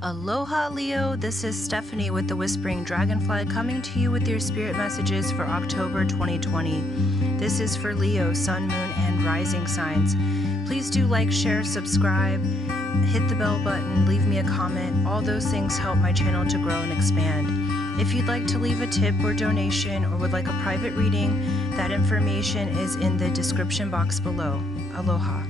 Aloha Leo, this is Stephanie with the Whispering Dragonfly coming to you with your spirit messages for October 2020. This is for Leo, Sun, Moon, and Rising signs. Please do like, share, subscribe, hit the bell button, leave me a comment. All those things help my channel to grow and expand. If you'd like to leave a tip or donation or would like a private reading, that information is in the description box below. Aloha.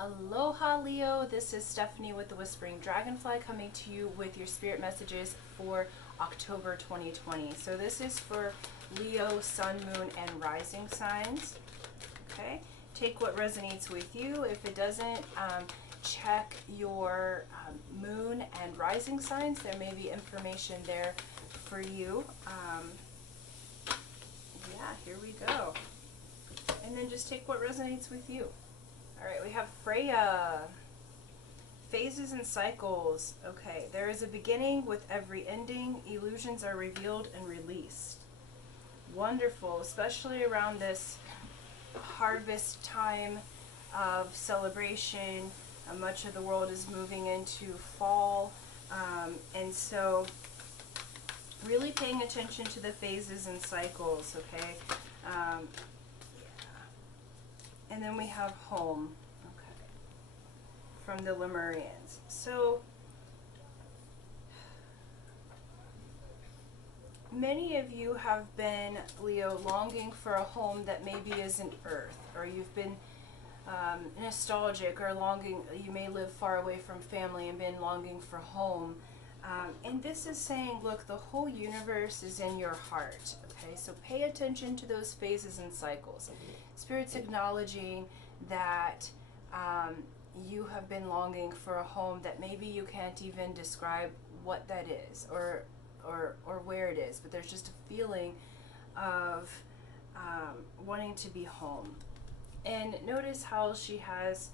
Aloha Leo, this is Stephanie with the Whispering Dragonfly coming to you with your spirit messages for October 2020. So this is for Leo, Sun, Moon, and Rising signs. Okay, take what resonates with you. If it doesn't, check your Moon and Rising signs. There may be information there for you. Yeah, here we go. And then just take what resonates with you. All right, we have Freya. Phases and cycles. Okay, there is a beginning with every ending. Illusions are revealed and released. Wonderful, especially around this harvest time of celebration. Much of the world is moving into fall. And so really paying attention to the phases and cycles, okay? And then we have home, okay, from the Lemurians. So many of you have been, Leo, longing for a home that maybe isn't Earth, or you've been nostalgic or longing. You may live far away from family and been longing for home. And this is saying, look, the whole universe is in your heart. Okay, so pay attention to those phases and cycles. Spirit's acknowledging that you have been longing for a home that maybe you can't even describe what that is or where it is, but there's just a feeling of wanting to be home. And notice how she has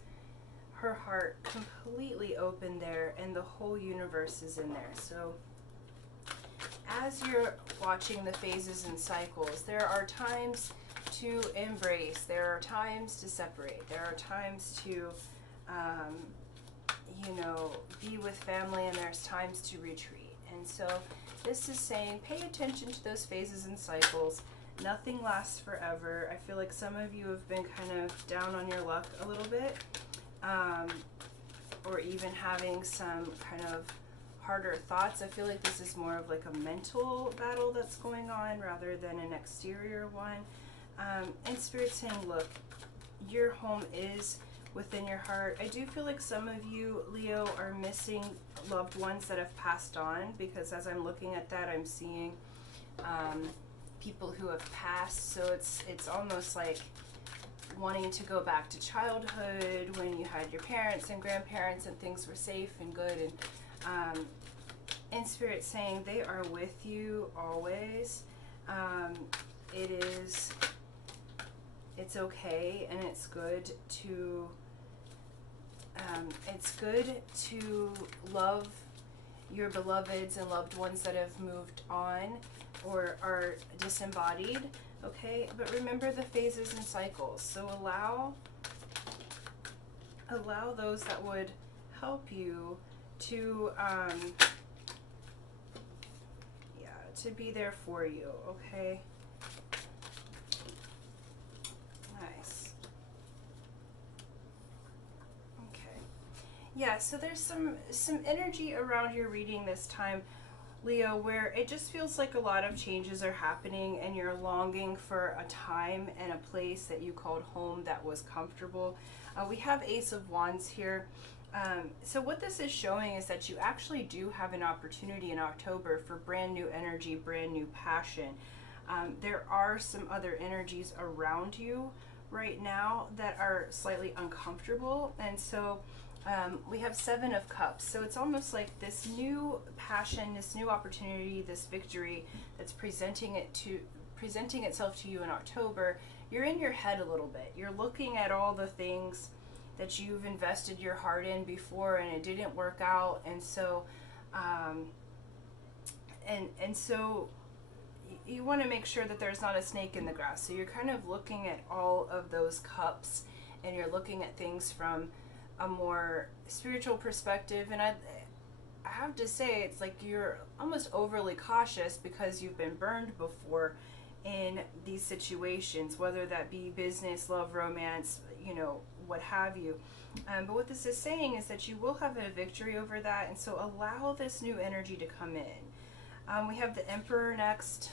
her heart completely open there and the whole universe is in there. So as you're watching the phases and cycles, there are times to embrace, there are times to separate, there are times to be with family, and there's times to retreat. And so this is saying pay attention to those phases and cycles. Nothing lasts forever. I feel like some of you have been kind of down on your luck a little bit, or even having some kind of harder thoughts. I feel like this is more of like a mental battle that's going on rather than an exterior one. And Spirit's saying, look, your home is within your heart. I do feel like some of you, Leo, are missing loved ones that have passed on, because as I'm looking at that, I'm seeing people who have passed. So it's almost like wanting to go back to childhood when you had your parents and grandparents and things were safe and good. And Spirit saying they are with you always. It's okay, and it's good to love your beloveds and loved ones that have moved on or are disembodied, okay? But remember the phases and cycles. So allow those that would help you to to be there for you, okay? Nice. Okay. Yeah, so there's some energy around your reading this time, Leo, where it just feels like a lot of changes are happening and you're longing for a time and a place that you called home that was comfortable. We have Ace of Wands here. So what this is showing is that you actually do have an opportunity in October for brand new energy, brand new passion. There are some other energies around you right now that are slightly uncomfortable, and so we have Seven of Cups. So it's almost like this new passion, this new opportunity, this victory that's presenting itself to you in October. You're in your head a little bit. You're looking at all the things that you've invested your heart in before and it didn't work out, and so so you want to make sure that there's not a snake in the grass. So you're kind of looking at all of those cups and you're looking at things from a more spiritual perspective. And I have to say, it's like you're almost overly cautious because you've been burned before in these situations, whether that be business, love, romance, you know, what have you. But what this is saying is that you will have a victory over that, and so allow this new energy to come in. We have the Emperor next,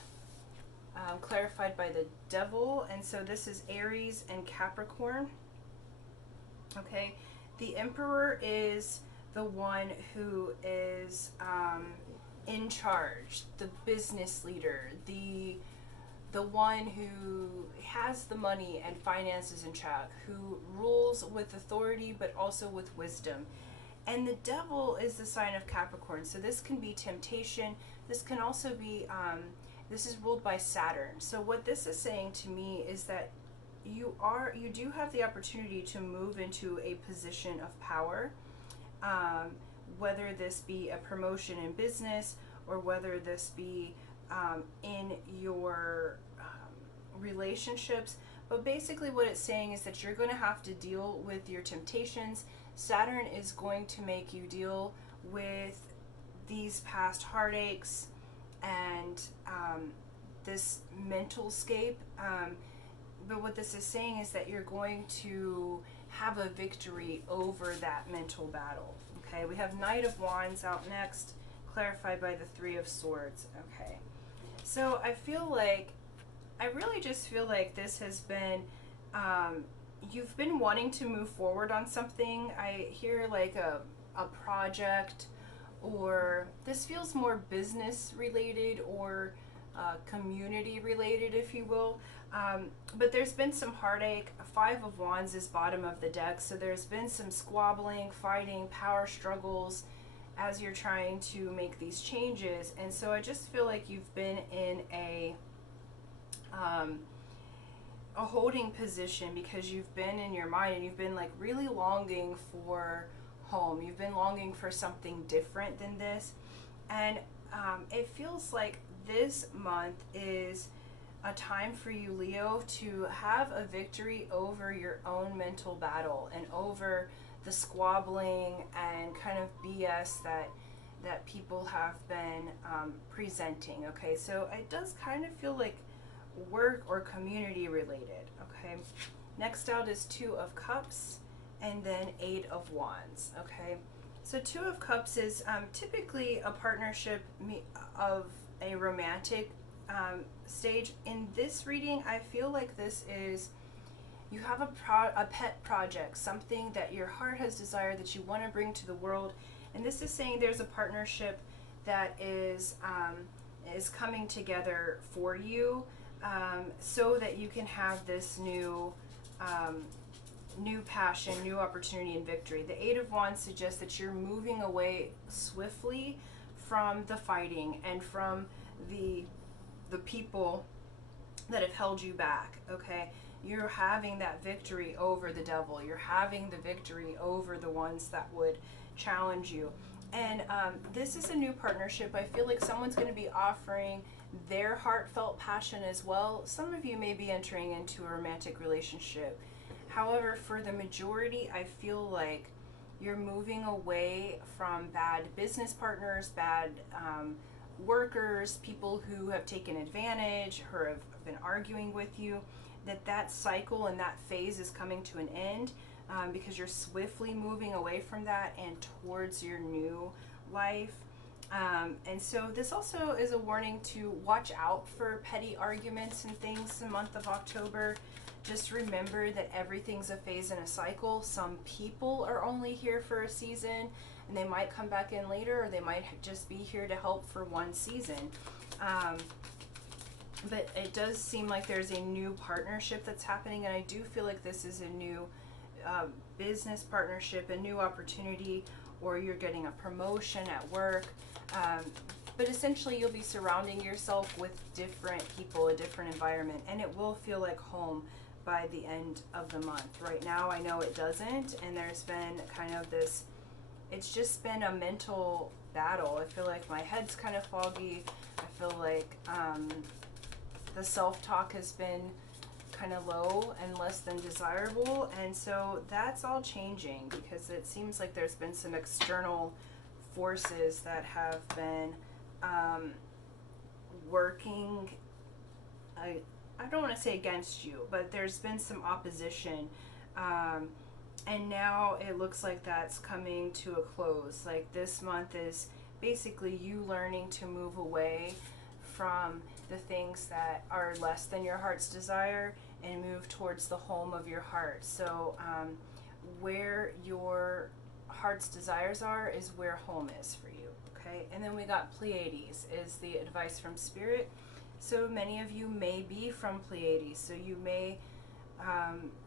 clarified by the Devil, and so this is Aries and Capricorn. Okay, the Emperor is the one who is in charge, the business leader, the one who has the money and finances in check, who rules with authority but also with wisdom. And the Devil is the sign of Capricorn. So this can be temptation. This can also be, this is ruled by Saturn. So what this is saying to me is that you do have the opportunity to move into a position of power, whether this be a promotion in business or whether this be in your relationships. But basically what it's saying is that you're going to have to deal with your temptations. Saturn is going to make you deal with these past heartaches and this mental scape. But what this is saying is that you're going to have a victory over that mental battle. Okay, we have Knight of Wands out next, clarified by the Three of Swords. Okay, so I really just feel like this has been, you've been wanting to move forward on something. I hear like a project, or this feels more business related or community related, if you will. But there's been some heartache. Five of Wands is bottom of the deck, so there's been some squabbling, fighting, power struggles as you're trying to make these changes. And so I just feel like you've been in a holding position because you've been in your mind and you've been like really longing for home. You've been longing for something different than this. And it feels like this month is a time for you, Leo, to have a victory over your own mental battle and over the squabbling and kind of BS that people have been presenting. Okay, so it does kind of feel like work or community related. Okay, next out is Two of Cups and then Eight of Wands. Okay, so Two of Cups is typically a partnership of a romantic stage. In this reading, I feel like this is, you have a pet project, something that your heart has desired that you want to bring to the world, and this is saying there's a partnership that is coming together for you, so that you can have this new passion, new opportunity, and victory. The Eight of Wands suggests that you're moving away swiftly from the fighting and from the people that have held you back. Okay, you're having that victory over the devil. You're having the victory over the ones that would challenge you. And this is a new partnership. I feel like someone's going to be offering their heartfelt passion as well. Some of you may be entering into a romantic relationship. However, for the majority, I feel like you're moving away from bad business partners, bad workers, people who have taken advantage or have been arguing with you. That cycle and that phase is coming to an end, because you're swiftly moving away from that and towards your new life. And so this also is a warning to watch out for petty arguments and things in the month of October. Just remember that everything's a phase and a cycle. Some people are only here for a season, and they might come back in later, or they might just be here to help for one season. But it does seem like there's a new partnership that's happening, and I do feel like this is a new business partnership, a new opportunity, or you're getting a promotion at work. But essentially you'll be surrounding yourself with different people, a different environment, and it will feel like home by the end of the month. Right now I know it doesn't, and there's been kind of this, it's just been a mental battle. I feel like my head's kind of foggy. I feel like the self-talk has been kind of low and less than desirable, and so that's all changing because it seems like there's been some external forces that have been working, I don't want to say against you, but there's been some opposition. And now it looks like that's coming to a close. Like this month is basically you learning to move away from the things that are less than your heart's desire and move towards the home of your heart. So where your heart's desires are is where home is for you. Okay, and then we got Pleiades is the advice from Spirit. So many of you may be from Pleiades, so you may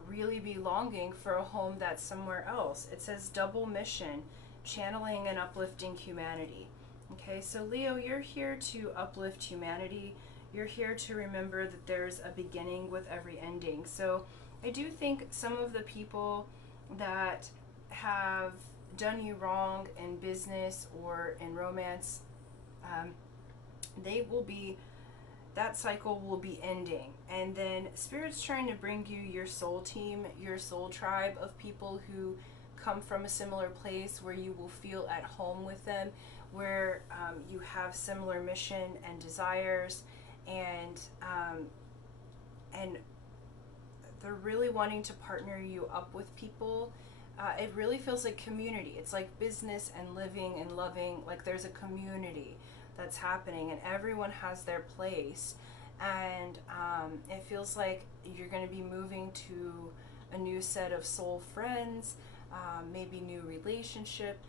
really be longing for a home that's somewhere else. It says double mission, channeling and uplifting humanity. Okay, so Leo, you're here to uplift humanity. You're here to remember that there's a beginning with every ending. So I do think some of the people that have done you wrong in business or in romance, they will be, that cycle will be ending. And then Spirit's trying to bring you your soul team, your soul tribe of people who come from a similar place where you will feel at home with them, where you have similar mission and desires, and they're really wanting to partner you up with people. It really feels like community. It's like business and living and loving, like there's a community that's happening and everyone has their place. And it feels like you're going to be moving to a new set of soul friends, maybe new relationship,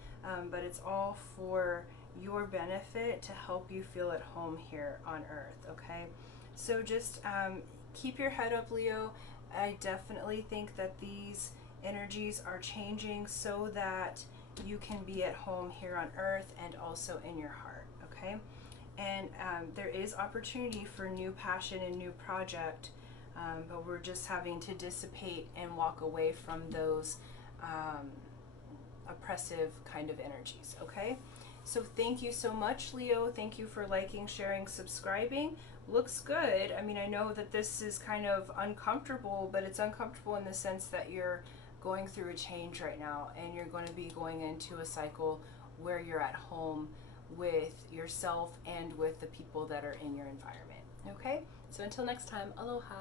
but it's all for your benefit to help you feel at home here on earth. Okay, so just keep your head up, Leo. I definitely think that these energies are changing so that you can be at home here on earth and also in your heart. Okay, and there is opportunity for new passion and new project, but we're just having to dissipate and walk away from those oppressive kind of energies. Okay, so thank you so much, Leo. Thank you for liking, sharing, subscribing. Looks good. I mean, I know that this is kind of uncomfortable, but it's uncomfortable in the sense that you're going through a change right now, and you're going to be going into a cycle where you're at home with yourself and with the people that are in your environment. Okay, so until next time, aloha.